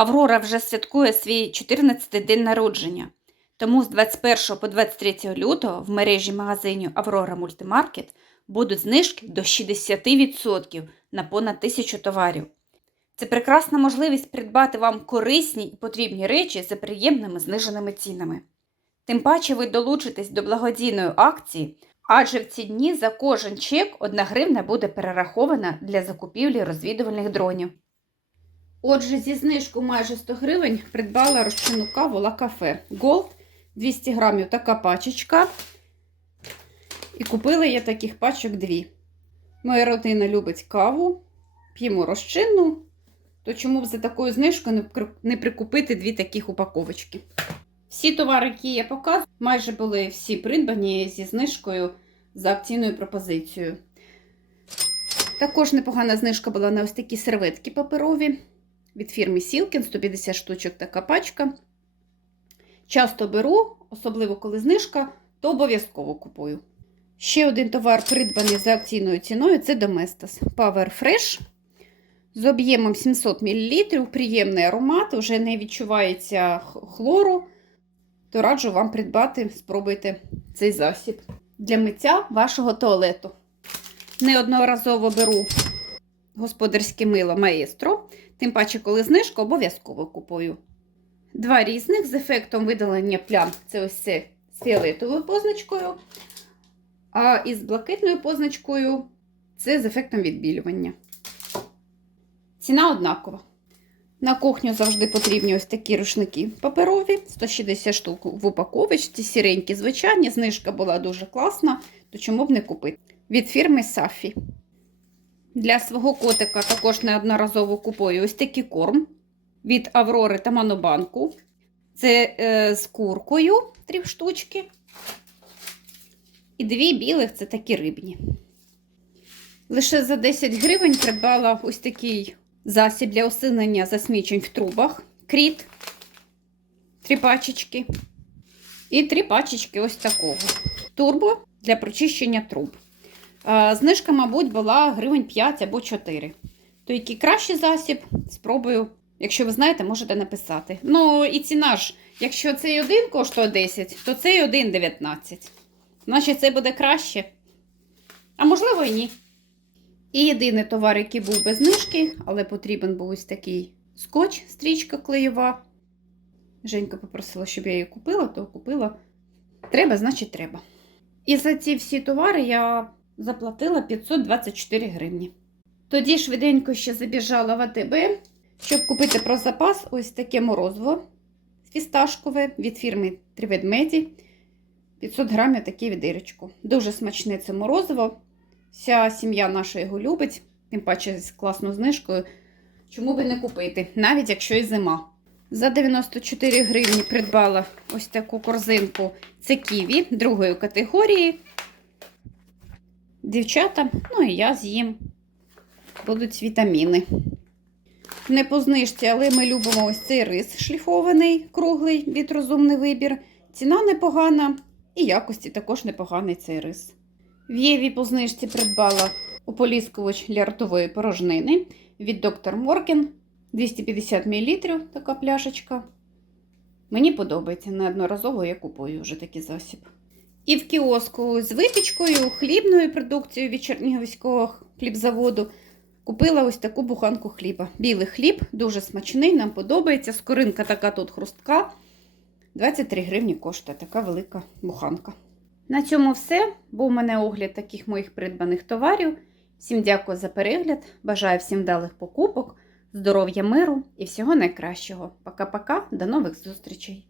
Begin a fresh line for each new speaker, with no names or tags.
Аврора вже святкує свій 14-й день народження. Тому з 21 по 23 лютого в мережі магазинів Аврора Мультимаркет будуть знижки до 60% на понад тисячу товарів. Це прекрасна можливість придбати вам корисні і потрібні речі за приємними зниженими цінами. Тим паче ви долучитесь до благодійної акції, адже в ці дні за кожен чек 1 гривня буде перерахована для закупівлі розвідувальних дронів. Отже, зі знижкою майже 100 гривень придбала розчинну каву Ла Кафе Gold 200 грамів така пачечка. І купила я таких пачок дві. Моя родина любить каву, п'ємо розчинну, то чому б за такою знижкою не прикупити дві таких упаковочки? Всі товари, які я показую, майже були всі придбані зі знижкою за акційною пропозицією. Також непогана знижка була на ось такі серветки паперові від фірми Сілкін, 150 штучок така пачка. Часто беру, особливо коли знижка, то обов'язково купую. Ще один товар, придбаний за акційною ціною, це Domestos Power Fresh. З об'ємом 700 мл, приємний аромат, вже не відчувається хлору, то раджу вам придбати, спробуйте цей засіб для миття вашого туалету. Неодноразово беру господарське мило маестро, тим паче, коли знижка, обов'язково купую. Два різних з ефектом видалення плям це ось це з фіолетовою позначкою, а із блакитною позначкою це з ефектом відбілювання. Ціна однакова. На кухню завжди потрібні ось такі рушники паперові, 160 штук в упаковочці, сіренькі, звичайні. Знижка була дуже класна, то чому б не купити? Від фірми Сафі. Для свого котика також неодноразово купую ось такий корм від Аврори та Монобанку. Це е, з куркою три штучки. І дві білих це такі рибні. Лише за 10 гривень придбала ось такий засіб для усунення засмічень в трубах. Кріт. Три пачечки. І три пачечки ось такого. Турбо для прочищення труб. А, Знижка, мабуть, була гривень 5 або 4. То який кращий засіб, спробую. Якщо ви знаєте, можете написати. Ну, і ціна ж, якщо цей один коштує 10, то цей один 19. Значить, це буде краще. А можливо, і ні. І єдиний товар, який був без знижки, але потрібен був ось такий скотч, стрічка клеєва. Женька попросила, щоб я її купила, то купила. Треба, значить, треба. І за ці всі товари я заплатила 524 гривні. Тоді швиденько ще забіжала в АТБ, щоб купити про запас ось таке морозиво фісташкове від фірми Три ведмеді. 500 грамів таке відирочку. Дуже смачне це морозиво. Вся сім'я наша його любить, тим паче з класною знижкою. Чому би не купити, навіть якщо і зима. За 94 гривні придбала ось таку корзинку. Це ківі другої категорії. Дівчата, ну і я з'їм. Будуть вітаміни. Не по знижці, але ми любимо ось цей рис шліфований, круглий від розумний вибір. Ціна непогана і якості також непоганий цей рис. В Єві по знижці придбала ополіскувач для ротової порожнини від доктор Морген 250 мл така пляшечка. Мені подобається, неодноразово я купую вже такий засіб. І в кіоску з випічкою, хлібною продукцією від Чернігівського хлібзаводу купила ось таку буханку хліба. Білий хліб, дуже смачний, нам подобається. Скоринка така тут хрустка. 23 гривні коштує така велика буханка. На цьому все. Був у мене огляд таких моїх придбаних товарів. Всім дякую за перегляд. Бажаю всім вдалих покупок, здоров'я, миру і всього найкращого. Пока-пока, до нових зустрічей!